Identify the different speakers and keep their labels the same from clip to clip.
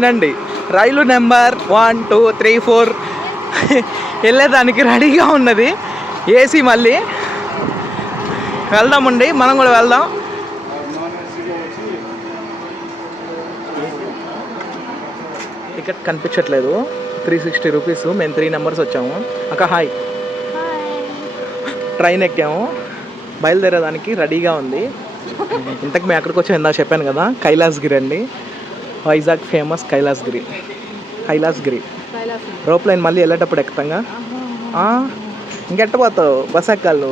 Speaker 1: వినండి. రైలు number one two three four. వెళ్ళేదానికి రెడీగా ఉన్నది. ఏసీ మళ్ళీ. వెళ్దామండి మనం కూడా వెళ్దాం. టికెట్ కనిపించట్లేదు. Three sixty rupees. మేము త్రీ నెంబర్స్ వచ్చాము. అక్క హాయ్. ట్రైన్ ఎక్కాము. బయలుదేరేదానికి రెడీగా ఉంది. ఇంతకు మేము ఎక్కడికి వచ్చాము ఇందాక చెప్పాను కదా. కైలాసగిరి అండి. Vizag famous Kailasagiri Kailasagiri rope line మళ్ళీ వెళ్ళేటప్పుడు ఎక్కుతాంగా? ఇంకెట్ట పోతావు? బస్ ఎక్కాలి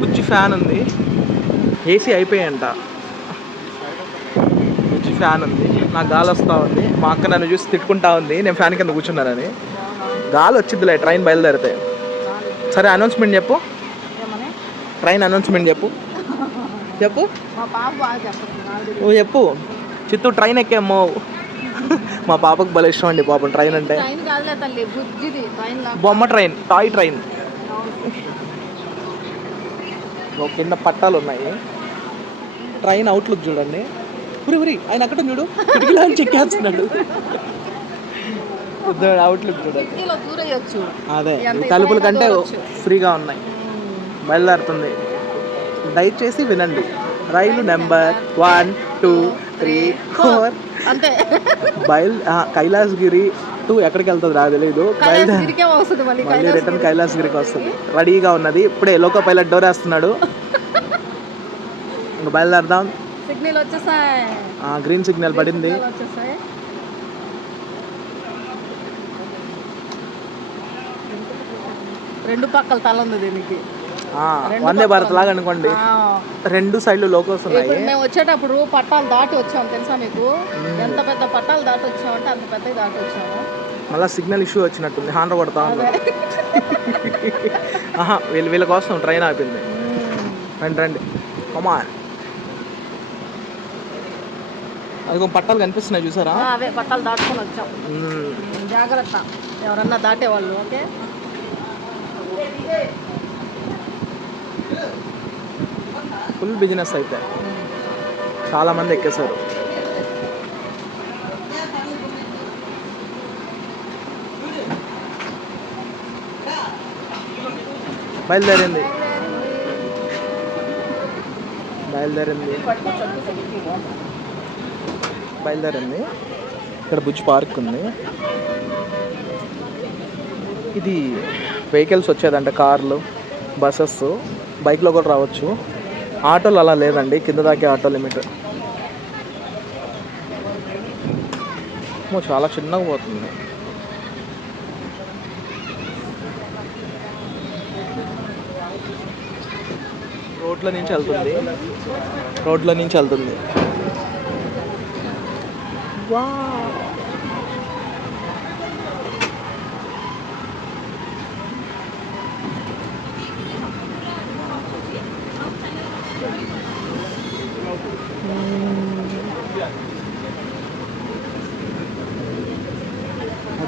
Speaker 1: బుజ్జి ఫ్యాన్ ఉంది. ఏసీ అయిపోయాయంట బుజ్జి ఫ్యాన్ ఉంది. నాకు గాలి వస్తూ ఉంది. మా అక్క నన్ను చూసి తిట్టుకుంటా ఉంది. నేను ఫ్యాన్ కింద కూర్చున్నానని. గాలి వచ్చిందిలే ట్రైన్ బయలుదేరితే. సరే అనౌన్స్మెంట్ చెప్పు. ట్రైన్ అనౌన్స్మెంట్ చెప్పు. చెప్పు. నువ్వు చెప్పు. చిత్తూరు ట్రైన్ ఎక్కాము మా పాపకు భలే ఇష్టం అండి పాపం ట్రైన్ అంటే. బొమ్మ ట్రైన్ టాయ్ ట్రైన్ కింద పట్టాలు ఉన్నాయి. ట్రైన్ అవుట్లుక్ చూడండి. ఉరి ఉరి ఆయన అక్కడ చూడు కిటికీలో చెక్కేస్తున్నాడు అవుట్లుక్ చూడండి. అదే తలుపుల కంటే. ఫ్రీగా ఉన్నాయి. బయలుదేరుతుంది. దయచేసి వినండి. రైలు number one two three four.
Speaker 2: అంతే.
Speaker 1: బయలు ఆ, కైలాసగిరి టూ ఎక్కడికి వెళ్తుంది నాకు తెలియదు బయలుదేరి
Speaker 2: కైలాసగిరికే వస్తుంది మళ్ళీ
Speaker 1: రిటర్న్ కైలాసగిరికి వస్తుంది. రెడీగా ఉన్నది. ఇప్పుడే లోకో పైలట్ డోర్ వేస్తున్నాడు. ఇంకా బయలుదేరదాం.
Speaker 2: సిగ్నల్ వచ్చేసాయి.
Speaker 1: గ్రీన్ సిగ్నల్ పడింది.
Speaker 2: రెండు పక్కల తల ఉంది దీనికి.
Speaker 1: వందే భారత్ లాగా అనుకోండి. రెండు సైడ్లు లోకోస్ ఉన్నాయి
Speaker 2: మేము వచ్చేటప్పుడు పట్టాలు దాటి వచ్చాము తెలుసా మీకు? ఎంత పెద్ద పట్టాలు దాటి వచ్చామంటే అంత పెద్దవి దాటి వచ్చాము.
Speaker 1: మళ్ళీ సిగ్నల్ ఇష్యూ వచ్చినట్టుంది హాండ్ర కొడతా ఉంది. ఆహా వీళ్ళ వీళ్ళ కోసం ట్రైన్ ఆపింది. రండి రండి. కమాన్ అదిగో పట్టాలు కనిపిస్తున్నాయి చూసారా?
Speaker 2: అవే పట్టాలు దాటుకొని వచ్చాం. జాగ్రత్త. ఎవరన్నా దాటేవాళ్ళు ఓకే?
Speaker 1: ఫుల్ బిజినెస్ అయితే. చాలా మంది ఎక్కేశారు. బయలుదేరింది. బయలుదేరింది. బయలుదేరింది. ఇక్కడ బుజ్ పార్క్ ఉంది. ఇది వెహికల్స్ వచ్చేదంట కార్లు బస్సెస్. బైక్లో కూడా రావచ్చు. ఆటోలు అలా లేదండి. కింద దాకే ఆటో లిమిట్. చాలా చిన్నగా పోతుంది. రోడ్ల నుంచి వెళ్తుంది. రోడ్ల నుంచి వెళ్తుంది. వావ్.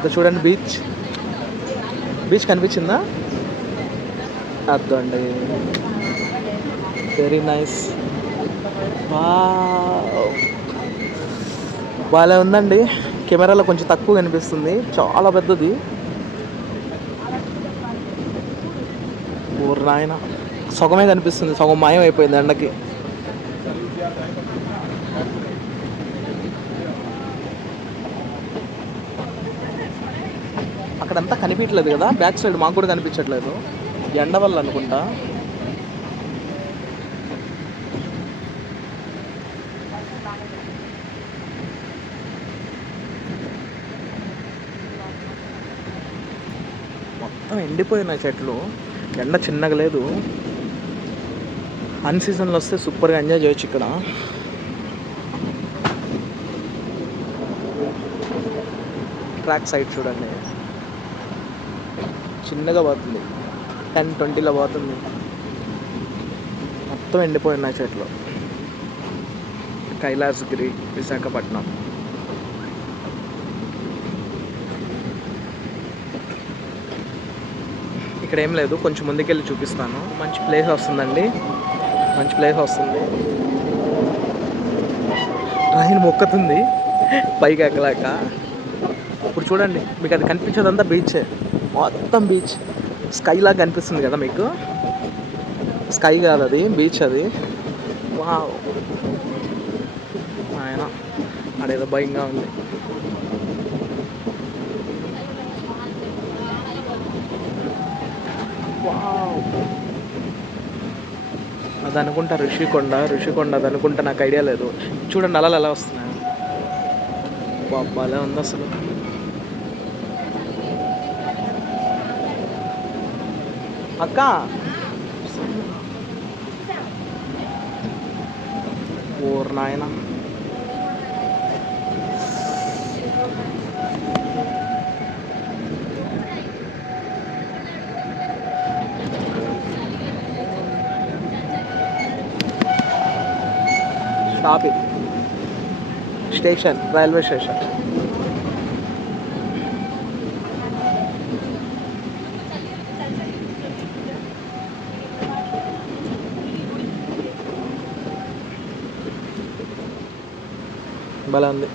Speaker 1: అక్కడ చూడండి బీచ్. బీచ్ కనిపించిందా? అర్థండి వెరీ నైస్ బాగా ఉందండి. కెమెరాలో కొంచెం తక్కువ కనిపిస్తుంది. చాలా పెద్దది. ఊరు నాయన సగమే కనిపిస్తుంది. సగం మాయం అయిపోయింది ఎండకి. అక్కడంతా కనిపించలేదు కదా. బ్యాక్ సైడ్ మాకు కూడా కనిపించట్లేదు. ఎండ వల్ల అనుకుంటా. మొత్తం ఎండిపోయినాయి చెట్లు. ఎండ చిన్నగా లేదు. అన్ సీజన్లో వస్తే సూపర్గా ఎంజాయ్ చేయొచ్చు ఇక్కడ. ట్రాక్ సైడ్ చూడండి. చిన్నగా పోతుంది. టెన్ ట్వంటీలో పోతుంది. మొత్తం ఎండిపోయి ఉన్నాయి చెట్లు కైలాసగిరి విశాఖపట్నం. ఇక్కడ ఏం లేదు కొంచెం ముందుకెళ్ళి చూపిస్తాను. మంచి ప్లేస్ వస్తుందండి. మంచి ప్లేస్ వస్తుంది. ట్రైన్ మొక్కుతుంది. పైకి ఎక్కలేక. ఇప్పుడు చూడండి మీకు అది కనిపించేదంతా బీచే. మొత్తం బీచ్ స్కై లాగా కనిపిస్తుంది కదా మీకు? స్కై కాదు అది బీచ్ అది. వావ్ ఆయన అడేదో భయంగా ఉంది. వావ్ అది అనుకుంటా ఋషికొండ ఋషికొండ అది అనుకుంటా నాకు ఐడియా లేదు. చూడండి అలా ఎలా వస్తున్నాయి. బాబాలే ఉంది అసలు. అక్క ఓర్ నాయన స్టాపింగ్ స్టేషన్ రైల్వే స్టేషన్ భలే ఉంది.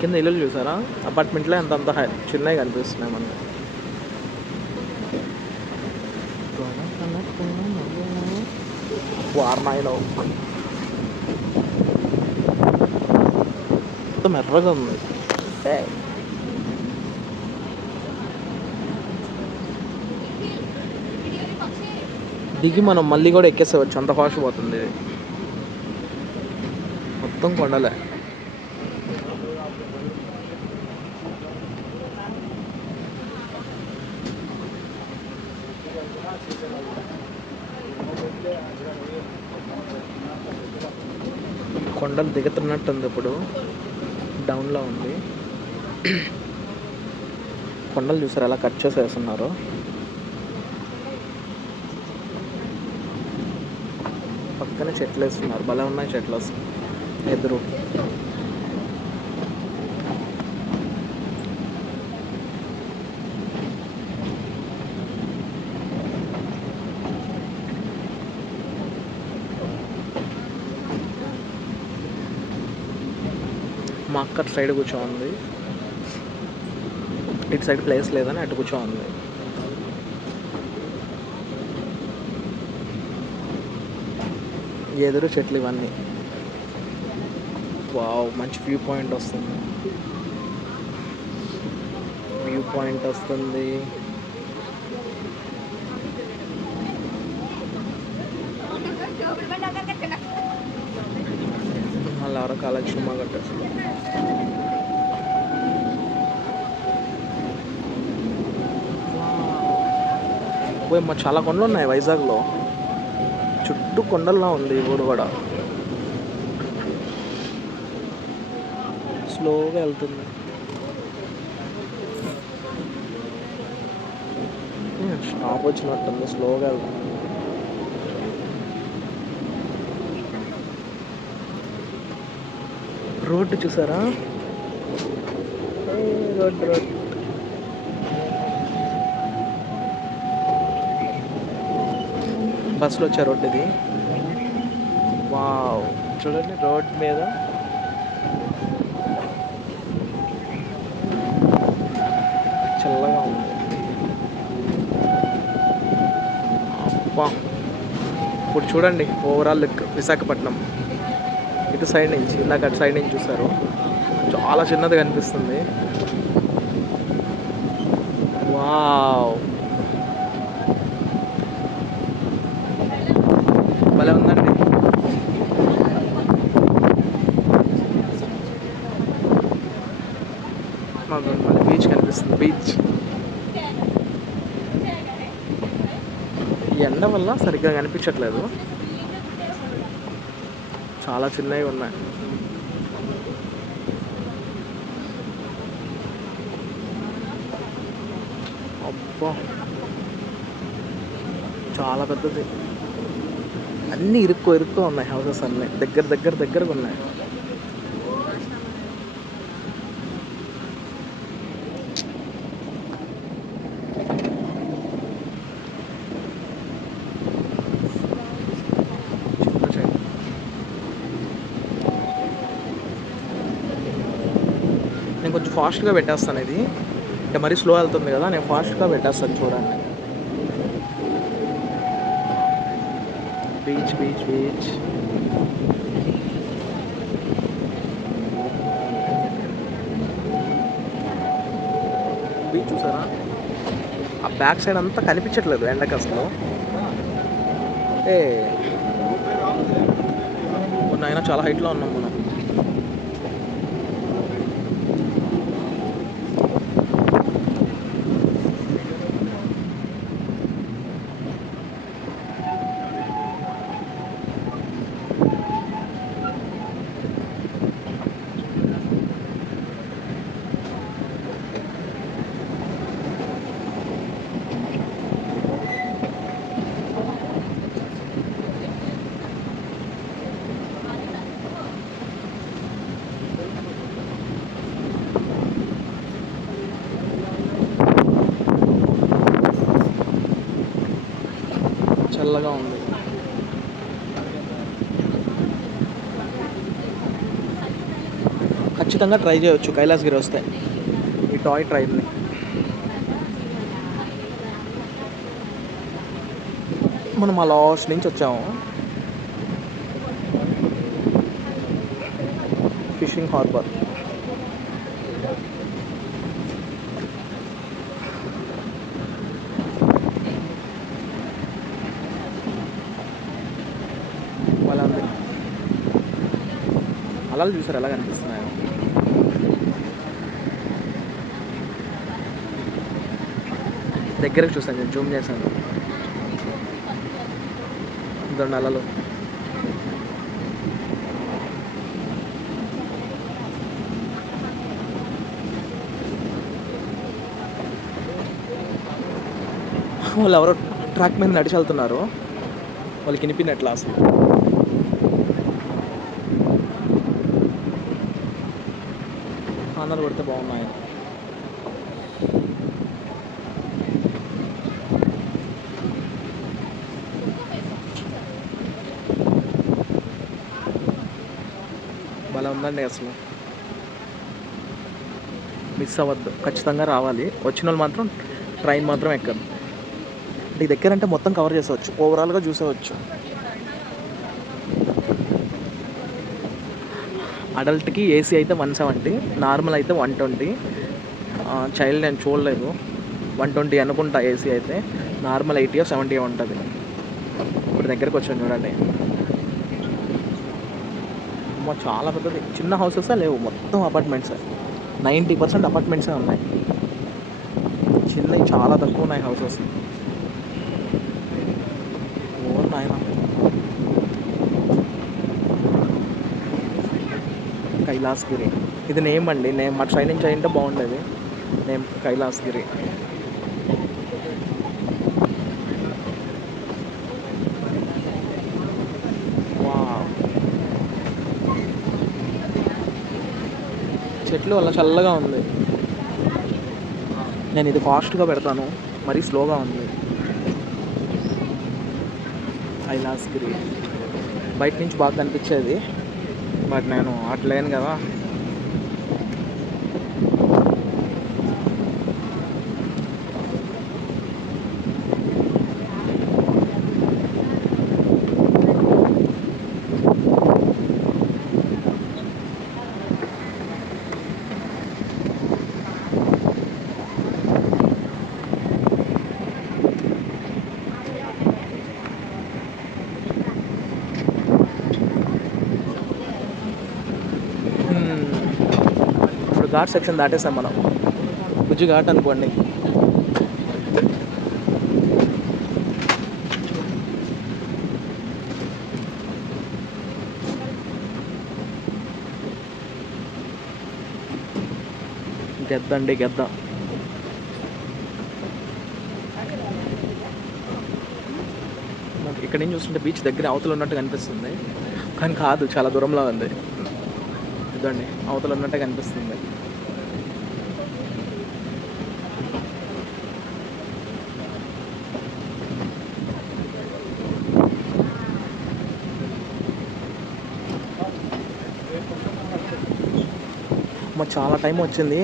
Speaker 1: కింద ఇల్లులు చూసారా? అపార్ట్మెంట్లో ఎంత అంత హై చిన్నవి కనిపిస్తున్నాయి మనకి. వారణాయిలో మొత్తం ఎర్రగా ఉంది. దిగి మనం మళ్ళీ కూడా ఎక్కేసేవచ్చు. అంత ఫాస్ట్ పోతుంది. ఇది మొత్తం కొండలే. కొండలు దిగుతున్నట్టుంది ఇప్పుడు. డౌన్లో ఉంది. కొండలు చూసారు? ఎలా కట్ చేసి వేస్తున్నారు పక్కన చెట్లు వేస్తున్నారు. భలే ఉన్నాయి చెట్లు అసలు. ఎదురు. మా అక్క సైడ్ సైడ్ కూర్చోంది ఇటు సైడ్ ప్లేస్ లేదని అటు కూర్చోంది ఎదురు చెట్లు ఇవన్నీ. వావ్ మంచి వ్యూ పాయింట్ వస్తుంది. వ్యూ పాయింట్ వస్తుంది. మళ్ళీ ఎవరో కాలక్షేమ కట్టేసి పోయి మా చాలా కొండలు ఉన్నాయి వైజాగ్లో. చుట్టూ కొండల్లో ఉంది ఊరు కూడా. స్లోగా వెళ్తుంది. స్టాప్ వచ్చినట్టుంది స్లోగా వెళ్తుంది. రోడ్డు చూసారా? రోడ్ రోడ్ బస్సులో వచ్చే రోడ్ ఇది. వావ్. చూడండి రోడ్ మీద చల్లగా ఉంది అబ్బా ఇప్పుడు చూడండి ఓవరాల్ లుక్ విశాఖపట్నం. ఇటు సైడ్ నుంచి ఇందాక అటు సైడ్ నుంచి చూసారు. చాలా చిన్నది కనిపిస్తుంది వావ్ భలే ఉందండి మాకు మళ్ళీ బీచ్ కనిపిస్తుంది బీచ్ ఈ ఎండ వల్ల సరిగ్గా కనిపించట్లేదు. చాలా చిన్నవి ఉన్నాయి. అబ్బా! చాలా పెద్దది. అన్నీ ఇరుక్కో ఇరుక్కో ఉన్నాయి హౌసెస్ అన్నీ. దగ్గర దగ్గర దగ్గరగా ఉన్నాయి చిన్న చెట్టు. నేను కొంచెం ఫాస్ట్గా పెట్టేస్తాను ఇది. అంటే మరీ స్లో వెళ్తుంది కదా నేను ఫాస్ట్గా పెట్టేస్తాను చూడండి. Beach beach beach. బీచ్ చూసారా? ఆ బ్యాక్ సైడ్ అంతా కనిపించట్లేదు ఎండకి అసలు. అంటే అయినా చాలా హైట్లో ఉన్నాం మనం చల్లగా ఉంది ఖచ్చితంగా ట్రై చేయొచ్చు. కైలాసగిరి వస్తే. ఈ టాయ్ ట్రైన్ని మనం ఆ లాస్ట్ నుంచి వచ్చాము. ఫిషింగ్ హార్బర్ అలా చూసారు ఎలా కనిపిస్తున్నాయో దగ్గరకు చూసాను నేను జూమ్ చేశాను ఇదండి అలలు. వాళ్ళు ఎవరో ట్రాక్ మీద నడిచి వెళ్తున్నారు. వాళ్ళకి వినిపినట్లా అసలు ఆనర్ పడితే బాగున్నాయి భలే అసలు. మిస్ అవ్వద్దు. ఖచ్చితంగా రావాలి. వచ్చిన వాళ్ళు మాత్రం ట్రైన్ మాత్రం ఎక్కదు అంటే ఇది ఎక్కరంటే మొత్తం కవర్ చేసేవచ్చు. ఓవరాల్గా చూసేవచ్చు. అడల్ట్కి ఏసీ అయితే వన్ సెవెంటీ నార్మల్ అయితే వన్ ట్వంటీ చైల్డ్ నేను చూడలేదు. వన్ ట్వంటీ అనుకుంటా ఏసీ అయితే. నార్మల్ ఎయిటీ సెవెంటీ ఉంటుంది. ఇప్పుడు దగ్గరకు వచ్చాను చూడండి. అమ్మ చాలా పెద్దది. చిన్న హౌసెస్ లేవు. మొత్తం అపార్ట్మెంట్స్ నైంటీ పర్సెంట్ అపార్ట్మెంట్సే ఉన్నాయి. చిన్నవి చాలా తక్కువ ఉన్నాయి హౌసెస్ ఓ కైలాస్గిరి కైలాసగిరి. ఇది నేమ్ అండి. నేమ్ మా ట్రైన్ నుంచి అయింటే బాగుండేది. Name Kailasagiri wow. చెట్లు అలా చల్లగా ఉంది. నేను ఇది ఫాస్ట్గా పెడతాను. మరీ స్లోగా ఉంది. ఐ లాస్ గ్రీ బయట నుంచి బాగా కనిపించేది. బట్ నేను అట్లేను కదా ఘాట్ సెక్షన్ దాటేసాం మనం. బుజ్జి ఘాట్ అనుకోండి. గెద్ద అండి గెద్ద. ఇక్కడ నుంచి చూస్తుంటే బీచ్ దగ్గర అవతల ఉన్నట్టు కనిపిస్తుంది. కానీ కాదు చాలా దూరంలో ఉంది. ఇదండి అవతల ఉన్నట్టే కనిపిస్తుంది మా చాలా టైం వచ్చింది.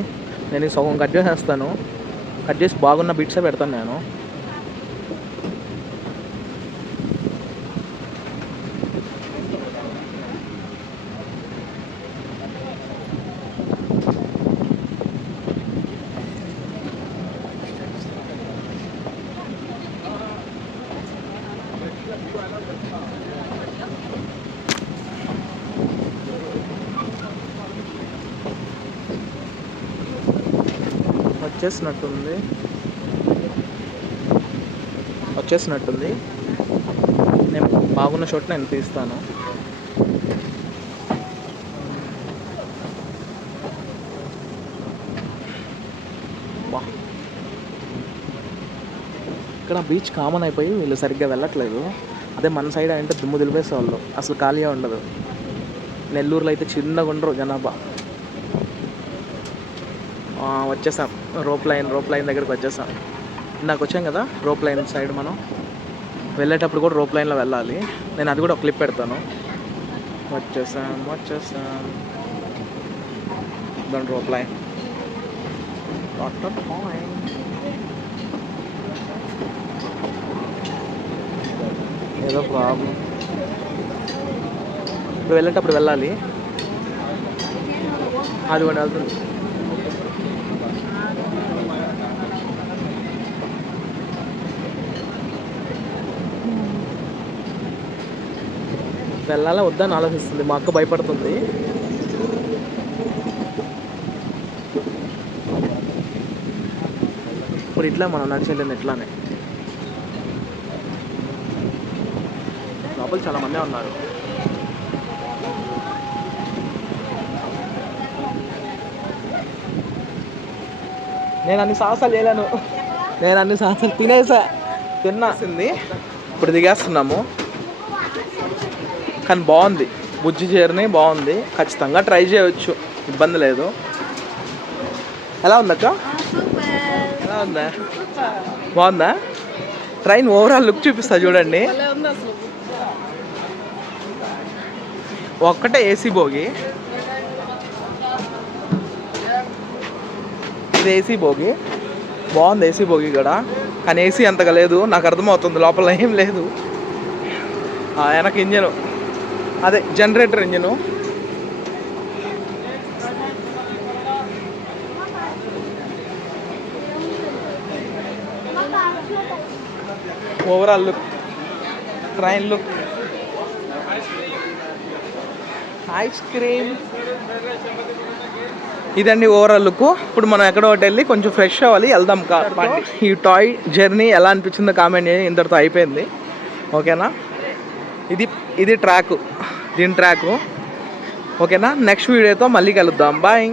Speaker 1: నేను సగం కట్ చేసేస్తాను. కట్ చేసి బాగున్న బిట్సే పెడతాను నేను. వచ్చేసినట్టుంది. వచ్చేసినట్టుంది. నేను బాగున్న షాట్ నేను తీస్తాను. వా. ఇక్కడ బీచ్ కామన్ అయిపోయి వీళ్ళు సరిగ్గా వెళ్ళట్లేదు. అదే మన సైడ్ అంటే దుమ్ము దులిపేసేవాళ్ళు. అసలు ఖాళీగా ఉండదు. నెల్లూరులో అయితే చిన్నగా ఉండరు జనాభా. వచ్చేసాం. రోప్ లైన్ రోప్ లైన్ దగ్గరికి వచ్చేసాం. ఇందాక వచ్చాం కదా రోప్ లైన్ సైడ్ మనం. వెళ్ళేటప్పుడు కూడా రోప్ లైన్లో వెళ్ళాలి. నేను అది కూడా ఒక క్లిప్ పెడతాను. వచ్చేసాం వచ్చేసాం. దాని రోప్ లైన్. వాటర్ ఏదో ప్రాబ్లం. ఇప్పుడు వెళ్ళేటప్పుడు వెళ్ళాలి. అది కూడా వెళ్తుంది. వెళ్ళాలా వద్దని ఆలోచిస్తుంది. మా అక్క భయపడుతుంది. ఇప్పుడు ఇట్లా మనం నడిచెళ్ళింది ఇట్లానే లోపల చాలా మందే ఉన్నారు. నేను అన్ని సాహసాలు చేయలేను. నేను అన్ని సాహసాలు తినేసా. తిన్నాసింది ఇప్పుడు దిగేస్తున్నాము. కానీ బాగుంది. బుజ్జి జర్నీ బాగుంది. ఖచ్చితంగా ట్రై చేయవచ్చు ఇబ్బంది లేదు. ఎలా ఉందక్క ఎలా ఉందా? బాగుందా? ట్రైన్ ఓవరాల్ లుక్ చూపిస్తా చూడండి. ఒక్కటే ఏసీ భోగి. ఇది ఏసీ భోగి. బాగుంది ఏసీ భోగి కూడా కానీ ఏసీ అంతగా లేదు. నాకు అర్థమవుతుంది. లోపల ఏం లేదు. వెనక ఇంజను. అదే generator engine. Overall look train look ice cream ఇదండి ఓవరాల్ లుక్ ఇప్పుడు మనం ఎక్కడో ఒకటి వెళ్ళి కొంచెం ఫ్రెష్ అవ్వాలి. వెళ్దాం కా ఈ టాయ్ జర్నీ ఎలా అనిపించిందో కామెంట్ చేయండి. ఇంతటితో అయిపోయింది. ఓకేనా ఇది ఇది ట్రాక్ దీని ట్రాక్ ఓకేనా? నెక్స్ట్ వీడియోతో మళ్ళీ కలుద్దాం. బాయ్